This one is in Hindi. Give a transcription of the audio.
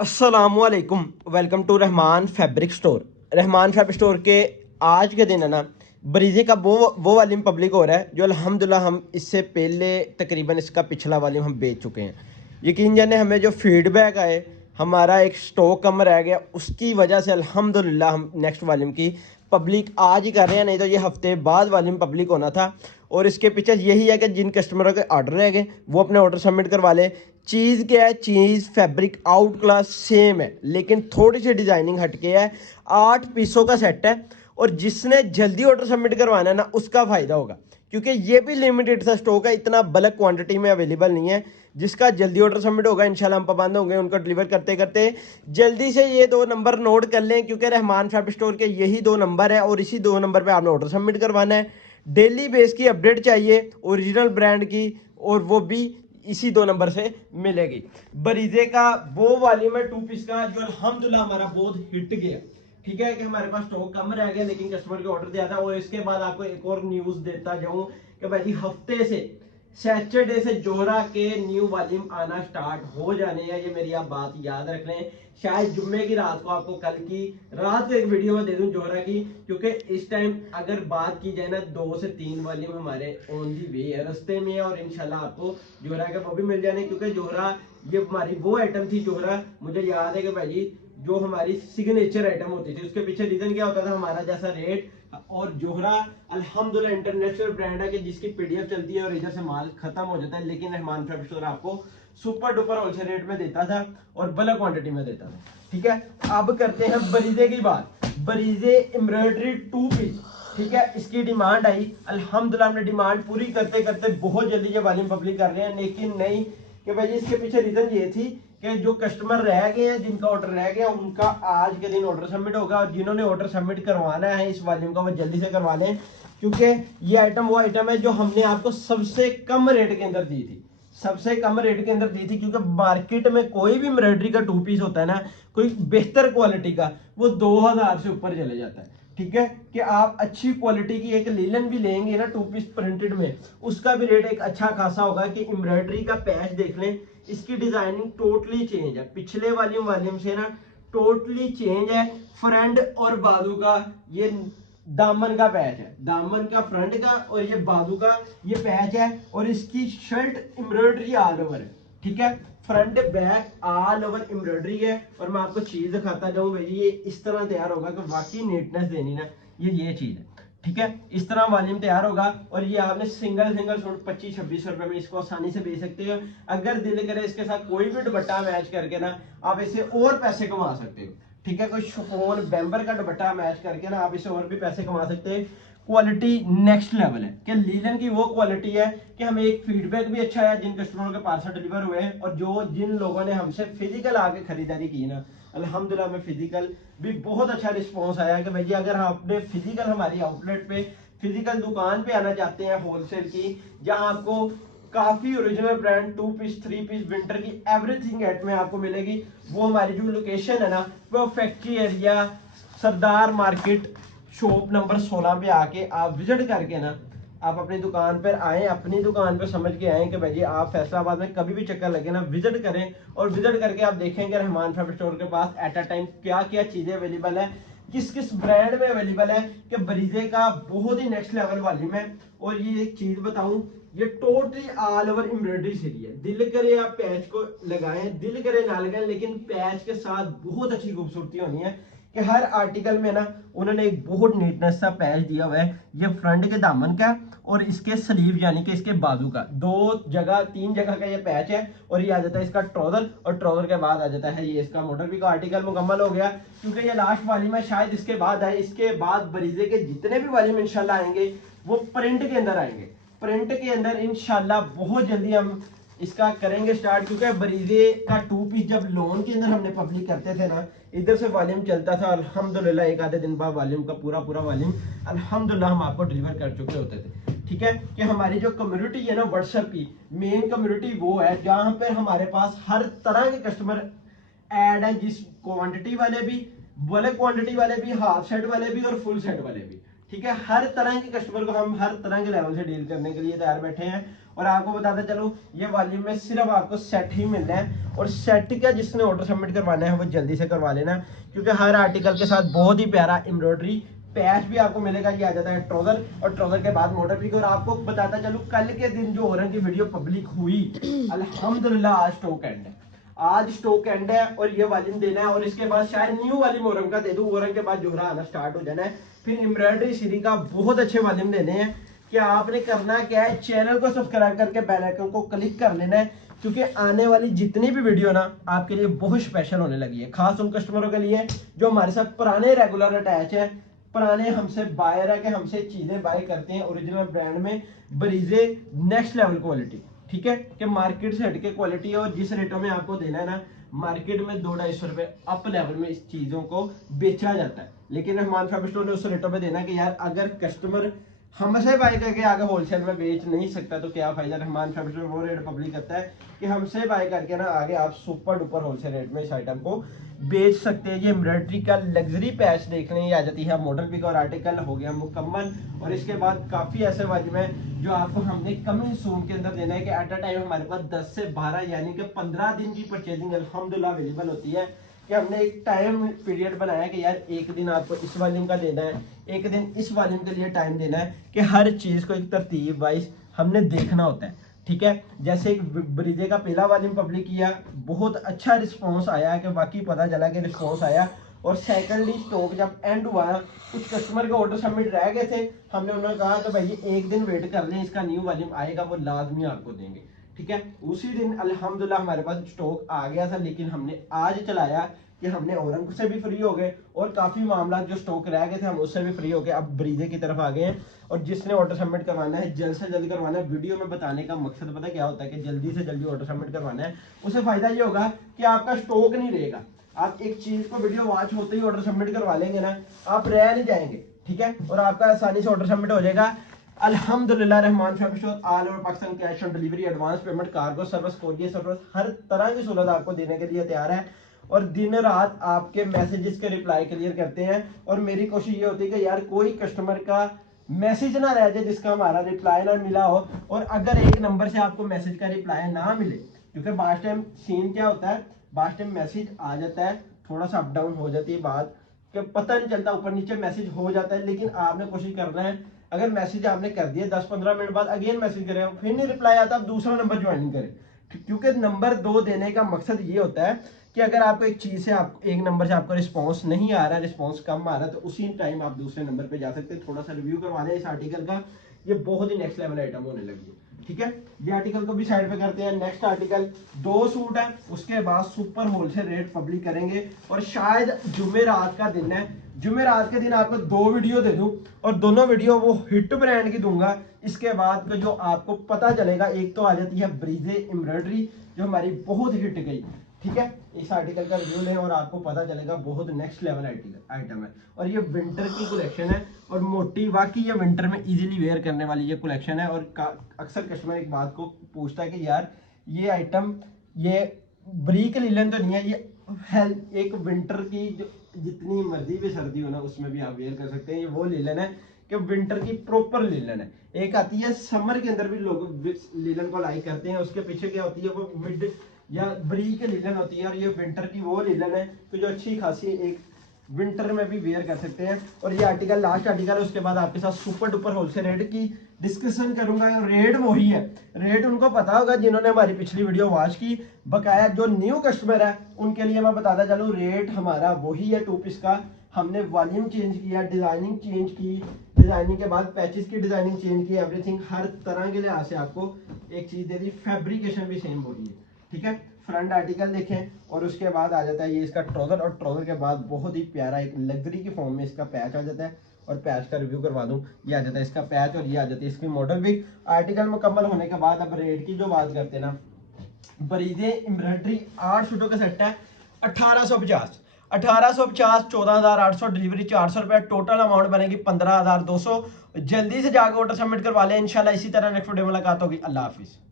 अस्सलामुअलैकुम। Welcome to Rahman fabric store. Rahman fabric store के आज के दिन है ना, बरीजे का वो वाल्यूम पब्लिक हो रहा है जो अल्हम्दुलिल्लाह हम इससे पहले तकरीबन इसका पिछला वाल्यूम हम बेच चुके हैं। यकीन जाने हमें जो फीडबैक आए, हमारा एक स्टॉक कम रह गया, उसकी वजह से अल्हम्दुलिल्लाह हम नेक्स्ट वॉल्यूम की पब्लिक आज ही कर रहे हैं, नहीं तो ये हफ्ते बाद वॉल्यूम पब्लिक होना था। और इसके पीछे यही है कि जिन कस्टमरों के ऑर्डर रह गए वो अपने ऑर्डर सबमिट करवा ले। चीज़ क्या है, चीज़ फैब्रिक आउट क्लास सेम है, लेकिन थोड़ी सी डिज़ाइनिंग हटके है। 8 पीसों का सेट है और जिसने जल्दी ऑर्डर सबमिट करवाना है ना, उसका फ़ायदा होगा, क्योंकि ये भी लिमिटेड सा स्टॉक है, इतना बल्क क्वांटिटी में अवेलेबल नहीं है। जिसका जल्दी ऑर्डर सबमिट होगा इंशाल्लाह हम पाबंद होंगे उनको डिलीवर करते करते। जल्दी से ये 2 नंबर नोट कर लें, क्योंकि रहमान फैब्रिक स्टोर के यही 2 नंबर है और इसी 2 नंबर पे आपने ऑर्डर सबमिट करवाना है। डेली बेस की अपडेट चाहिए ओरिजिनल ब्रांड की, और वो भी इसी 2 नंबर से मिलेगी। बरीजे का वो वॉल्यूम है 2 पीस का जो अल्हम्दुलिल्लाह हमारा बहुत हिट गया। ठीक है कि हमारे पास स्टॉक कम रह गया लेकिन कस्टमर के ऑर्डर ज्यादा। और इसके बाद आपको एक और न्यूज देता जाऊं कि भाई हफ्ते से सैटरडे से जोहरा के न्यू वॉल्यूम आना स्टार्ट हो जाने हैं। ये मेरी आप बात याद रख लें। शायद जुम्मे की रात को आपको कल की रात को एक वीडियो में दे दूं जोहरा की, क्योंकि इस टाइम अगर बात की जाए ना 2 से 3 वॉल्यूम हमारे ऑन दी वे है, रस्ते में है। और इंशाल्लाह आपको जोहरा के वो भी मिल जाने, क्योंकि जोहरा ये हमारी वो आइटम थी। जोहरा मुझे याद है कि भाई जो हमारी सिग्नेचर आइटम होती थी, उसके पीछे रीजन क्या होता था, हमारा जैसा रेट। और जोहरा अल्हम्दुलिल्लाह इंटरनेशनल ब्रांड है कि जिसकी पीडीएफ चलती है और इधर से माल खत्म हो जाता है, लेकिन रहमान फैब्रिक स्टोर आपको सुपर डुपर होलसेल रेट में देता था और बल्क क्वांटिटी में देता था। ठीक है, अब करते हैं बरीजे की बात। बरीजे एम्ब्रॉयडरी 2 पीस, ठीक है, इसकी डिमांड आई। अल्हम्दुलिल्लाह हमने डिमांड पूरी करते करते बहुत जल्दी ये वॉल्यूम पब्लिक कर रहे हैं। लेकिन नहीं कि भाई इसके पीछे रीजन ये थी कि जो कस्टमर रह गए हैं, जिनका ऑर्डर रह गया, उनका आज के दिन ऑर्डर सबमिट होगा। और जिन्होंने ऑर्डर सबमिट करवाना है इस वॉल्यूम का, वो जल्दी से करवा लें, क्योंकि ये आइटम वो आइटम है जो हमने आपको सबसे कम रेट के अंदर दी थी। सबसे कम रेट के अंदर दी थी, क्योंकि मार्केट में कोई भी एम्ब्रॉयडरी का 2 पीस होता है ना, कोई बेहतर क्वालिटी का, वो 2000 से ऊपर चले जाता है। ठीक है कि आप अच्छी क्वालिटी की एक लीलन भी लेंगे ना 2 पीस प्रिंटेड में, उसका भी रेट एक अच्छा खासा होगा। कि एम्ब्रॉयडरी का पैच देख लें, इसकी डिजाइनिंग टोटली चेंज है पिछले वॉल्यूम से ना, टोटली चेंज है। फ्रंट और बाजू का ये दामन का पैच है, दामन का फ्रंट का, और ये बाजू का ये पैच है। और इसकी शर्ट एम्ब्रॉयडरी ऑल ओवर है। ठीक है, front back all over embroidery है। और मैं आपको चीज दिखाता जाऊं भाई, ये इस तरह तैयार होगा कि वाकई नीटनेस देनी ना, ये चीज है। ठीक है, इस तरह वॉल्यूम तैयार होगा। और ये आपने सिंगल सिंगल सूट 25-26 रुपए में इसको आसानी से बेच सकते हो। अगर दिल करे इसके साथ कोई भी दुपट्टा मैच करके ना, आप इसे और पैसे कमा सकते हो। ठीक है, कोई शिफॉन बैम्बर का दुपट्टा मैच करके ना आप इसे और भी पैसे कमा सकते हैं। क्वालिटी नेक्स्ट लेवल है कि लीलन की वो क्वालिटी है कि हमें एक फीडबैक भी अच्छा है जिन कस्टमरों के पार्सल डिलीवर हुए हैं। और जो जिन लोगों ने हमसे फिजिकल आके खरीदारी की ना, अल्हम्दुलिल्लाह में फिजिकल भी बहुत अच्छा रिस्पॉन्स आया कि भैया अगर आपने फिजिकल हमारी आउटलेट पे फिजिकल दुकान पे आना चाहते हैं होलसेल की, जहां आपको काफी original brand 2 piece 3 piece winter की एवरीथिंग एट में आपको मिलेगी। वो हमारी जो लोकेशन है ना, वो फैक्ट्री एरिया सरदार मार्केट शॉप नंबर 16 पे आके आप विजिट करके ना, आप अपनी दुकान पर आए, अपनी दुकान पर समझ के आए कि भाई आप फैसलाबाद में कभी भी चक्कर लगे ना, विजिट करें। और विजिट करके आप देखेंगे रहमान फैब्रिक स्टोर के पास एट अ टाइम क्या क्या चीजें अवेलेबल है, किस किस ब्रांड में अवेलेबल है। कि बरीजे का बहुत ही नेक्स्ट लेवल वॉल्यूम है। और ये एक चीज बताऊं, ये टोटली ऑल ओवर एम्ब्रॉयडरी सीरी है। दिल करे आप पैच को लगाएं, दिल करे ना लगाएं, लेकिन पैच के साथ बहुत अच्छी खूबसूरती होनी है। कि हर आर्टिकल में ना उन्होंने एक बहुत नीटनेस सा पैच दिया हुआ है। ये फ्रंट के दामन का और इसके स्लीव यानी कि इसके बाजू का 3 जगह का ये पैच है। और ये आ जाता है इसका ट्राउजर, और ट्राउजर के बाद आ जाता है ये इसका मोटर भी का आर्टिकल मुकम्मल हो गया। क्योंकि ये लास्ट वॉल्यूम है, शायद इसके बाद आए। इसके बाद बरीजे के जितने भी वॉल्यूम इंशाल्लाह आएंगे वो प्रिंट के अंदर आएंगे। प्रिंट के अंदर इंशाल्लाह बहुत जल्दी हम इसका करेंगे स्टार्ट। क्योंकि बरीजे का 2 पीस जब लोन के अंदर हमने पब्लिक करते थे ना, इधर से वॉल्यूम चलता था अल्हम्दुलिल्लाह, एक आधे दिन बाद वॉल्यूम का पूरा वॉल्यूम अल्हम्दुलिल्लाह हम आपको डिलीवर कर चुके होते थे। ठीक है कि हमारी जो कम्युनिटी है ना व्हाट्सएप की मेन कम्युनिटी वो है जहां पर हमारे पास हर तरह के कस्टमर ऐड है, जिस क्वांटिटी वाले भी, बल्क क्वांटिटी वाले भी, हाफ सेट वाले भी और फुल सेट वाले भी। ठीक है, हर तरह के कस्टमर को हम हर तरह के लेवल से डील करने के लिए तैयार बैठे हैं। और आपको बताता चलो ये वॉल्यूम में सिर्फ आपको सेट ही मिलना है, और सेट का जिसने ऑर्डर सबमिट करवाना है वो जल्दी से करवा लेना, क्योंकि हर आर्टिकल के साथ बहुत ही प्यारा एम्ब्रॉयडरी पैच भी आपको मिलेगा। ये आ जाता है ट्राउजर, और ट्राउजर के बाद मोटर पिक। और आपको बताता चलूं कल के दिन जो ओरंग की वीडियो पब्लिक हुई, अल्हम्दुलिल्लाह आज स्टॉक एंड है, आज स्टॉक एंड है, और ये वॉल्यूम देना है, और इसके बाद शायद न्यू वॉल्यूम ओरंग का दे दूं। ओरंग के बाद जोहरा आना स्टार्ट हो जाना है, फिर एम्ब्रॉयडरी सीरी का बहुत अच्छे वॉल्यूम देने हैं। कि आपने करना क्या है, चैनल को सब्सक्राइब करके बेल आइकन को क्लिक कर लेना है, क्योंकि आने वाली जितनी भी वीडियो ना आपके लिए बहुत स्पेशल होने लगी है, खास उन कस्टमरों के लिए जो हमारे साथ पुराने रेगुलर अटैच है, पुराने हमसे बायर है, कि हमसे चीजें बाय करते हैं ओरिजिनल ब्रांड में, बरीजे नेक्स्ट लेवल क्वालिटी, ठीक है, कि मार्केट से हटके क्वालिटी है। और जिस रेटों में आपको देना है ना, मार्केट में 200-250 रुपए अप लेवल में इस चीजों को बेचा जाता है, लेकिन रहमान फैब स्टोर ने उस रेटों पे देना कि यार अगर कस्टमर हमसे बाय करके आगे होलसेल में बेच नहीं सकता तो क्या फायदा। रहमान फैब स्टोर वो रेट पब्लिक करता है कि हमसे बाय करके ना आगे आप सुपर डुपर होलसेल रेट में इस आइटम को बेच सकते हैं। ये एम्ब्रॉयडरी का लग्जरी पैच देखने आ जाती है, मॉडल पिक और आर्टिकल हो गया मुकम्मल। और इसके बाद काफी ऐसे वाजिब है जो आपको हमने कमिंग सून के अंदर देना है, कि एट अ टाइम हमारे पास 10 से 12 यानी कि 15 दिन की परचेजिंग अल्हम्दुलिल्लाह अवेलेबल होती है। कि हमने एक टाइम पीरियड बनाया कि यार एक दिन आपको इस वॉल्यूम का देना है, एक दिन इस वॉल्यूम के लिए टाइम देना है, कि हर चीज को एक तरतीब वाइज हमने देखना होता है, ठीक है। जैसे एक ब्रीजे का पहला वॉल्यूम पब्लिक किया, बहुत अच्छा रिस्पॉन्स आया, कि बाकी पता चला कि रिस्पॉन्स आया। और सेकंडली स्टॉक जब एंड हुआ, कुछ कस्टमर के ऑर्डर सबमिट रह गए थे, हमने उन्होंने कहा कि भाई एक दिन वेट कर लें, इसका न्यू वॉल्यूम आएगा वो लाजमी आपको देंगे, ठीक है। उसी दिन अल्हम्दुलिल्लाह हमारे पास स्टॉक आ गया था, लेकिन हमने आज चलाया कि हमने औरंग से भी फ्री हो गए, और काफी मामला जो स्टॉक रह गए थे हम उससे भी फ्री हो गए, अब ब्रीजे की तरफ आ गए हैं। और जिसने ऑर्डर सबमिट करवाना है जल्द से जल्द करवाना है। वीडियो में बताने का मकसद पता क्या होता है, कि जल्दी से जल्दी ऑर्डर सबमिट करवाना है। उससे फायदा ये होगा कि आपका स्टॉक नहीं रहेगा, आप एक चीज को वीडियो वॉच होते ही ऑर्डर सबमिट करवा लेंगे ना, आप रह नहीं जाएंगे, ठीक है, और आपका आसानी से ऑर्डर सबमिट हो जाएगा। अल्हम्दुलिल्लाह Rahman fab store all over Pakistan cash on delivery, advance payment, cargo service, courier service, हर तरह की सहूलत आपको देने के लिए तैयार है। और दिन रात आपके मैसेजेस के रिप्लाई क्लियर करते हैं। और मेरी कोशिश ये होती है कि यार कोई कस्टमर का मैसेज ना रह जाए जिसका हमारा रिप्लाई ना मिला हो। और अगर एक नंबर से आपको मैसेज का रिप्लाई ना मिले, क्योंकि बास्ट टाइम सीन क्या होता है, बास्ट टाइम मैसेज आ जाता है, थोड़ा सा अप डाउन हो जाती है बात, कि पता नहीं चलता, ऊपर नीचे मैसेज हो जाता है। लेकिन आपने कोशिश करना है, अगर मैसेज आपने कर दिया 10-15 मिनट बाद अगेन मैसेज करें, फिर नहीं रिप्लाई आता, आप दूसरा नंबर ज्वाइनिंग करें, क्योंकि नंबर 2 देने का मकसद ये होता है कि अगर आपको एक चीज से आप एक नंबर से आपका रिस्पांस नहीं आ रहा है, रिस्पांस कम आ रहा है, तो उसी टाइम आप दूसरे नंबर पे जा सकते हैं। थोड़ा सा रिव्यू करवाना है इस आर्टिकल का, ये बहुत ही नेक्स्ट लेवल आइटम होने लगी है, ठीक है। ये आर्टिकल को भी साइड पे करते हैं। नेक्स्ट आर्टिकल 2 सूट है, उसके बाद सुपर होलसेल रेट पब्लिक करेंगे। और शायद जुमेरात का दिन है, जुमेरात के दिन आपको 2 वीडियो दे दूं, और दोनों वीडियो वो हिट ब्रांड की दूंगा। इसके बाद जो आपको पता चलेगा, एक तो आ जाती है ब्रीजे एम्ब्रॉयडरी जो हमारी बहुत हिट गई, ठीक है। इस आर्टिकल का रिव्यू लें और आपको पता चलेगा बहुत नेक्स्ट लेवल आइटम है। और ये विंटर की कलेक्शन है, और मोटी वाकई ये विंटर में इजीली वेयर करने वाली ये कलेक्शन है। और अक्सर कस्टमर एक बात को पूछता है कि यार ये आइटम ये ब्रीक लिलन तो नहीं है, ये एक विंटर की जितनी मर्जी भी सर्दी हो ना उसमें भी आप वेयर कर सकते हैं। ये वो लिलन है कि विंटर की प्रॉपर लिलन है। एक आती है समर के अंदर भी लोग लिलन को लाइक करते हैं, उसके पीछे क्या होती है, वो मिड या ब्रीक लिलन होती है। और ये विंटर की वो लिलन है तो जो अच्छी खासी एक विंटर में भी वेयर कर सकते हैं। और ये आर्टिकल लास्ट आर्टिकल है, उसके बाद आपके साथ सुपर डुपर होलसेल रेट की डिस्कशन करूंगा। रेट वही है, रेट उनको पता होगा जिन्होंने हमारी पिछली वीडियो वॉच की। बकाया जो न्यू कस्टमर है उनके लिए मैं बताता चलूँ, रेट हमारा वही है 2 पीस का। हमने वॉल्यूम चेंज किया, डिजाइनिंग चेंज की, डिजाइनिंग के बाद पैचेस की डिजाइनिंग चेंज की, एवरीथिंग हर तरह के लिहाज से आपको एक चीज दे दी। फैब्रिकेशन भी सेम वही है, ठीक है। फ्रंट आर्टिकल देखें, और उसके बाद आ जाता है ये इसका ट्राउजर, और ट्राउजर के बाद बहुत ही प्यारा एक लग्जरी की फॉर्म में इसका पैच आ जाता है। और पैच का रिव्यू करवा दूं, ये आ जाता है इसका पैच, और ये आ जाती है इसकी मॉडल भी। आर्टिकल मुकम्मल होने के बाद अब रेट की जो बात करते हैं ना, बरीजे एम्ब्रॉयडरी 8 सूटों का सेट है 1850, 1850, 14,800, डिलीवरी 400 रुपये, टोटल अमाउंट बनेगी 15,200। जल्दी से जाकर ऑर्डर सबमिट करवा लें, इंशाल्लाह इसी तरह नेक्स्ट वीडियो में मुलाकात होगी। अल्लाह हाफिज़।